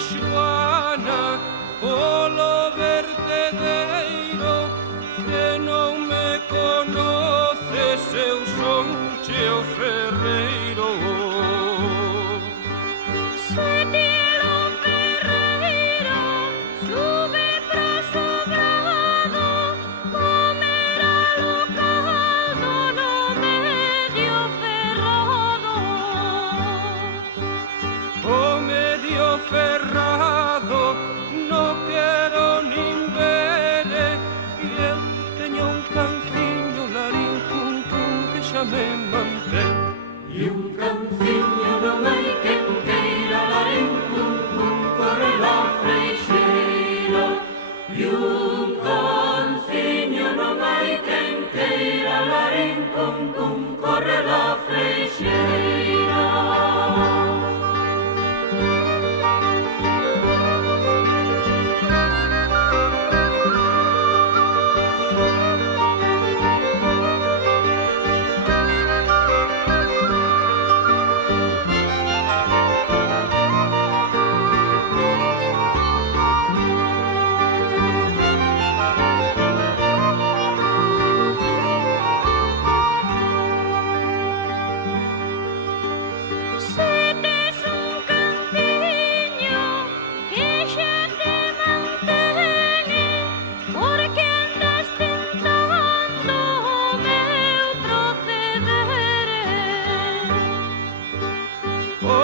Xoana polo vertedeiro. Se non me conoces, eu son Cheo Ferreiro. Se Cheo Ferreiro sube pra Sobrado, comerá lo caldo no medio ferrado. O medio ferrado no quero nin vere, e eu teño un canciño larín cun cun que xa me mantén. E un canciño non hai quen queira, larín cun cun corre la freixeira. E un canciño non hai quen queira, larín cun cun corre la freixeira. Se tes un canciño que xa te mantene, porque andas tentando o meu proceder. O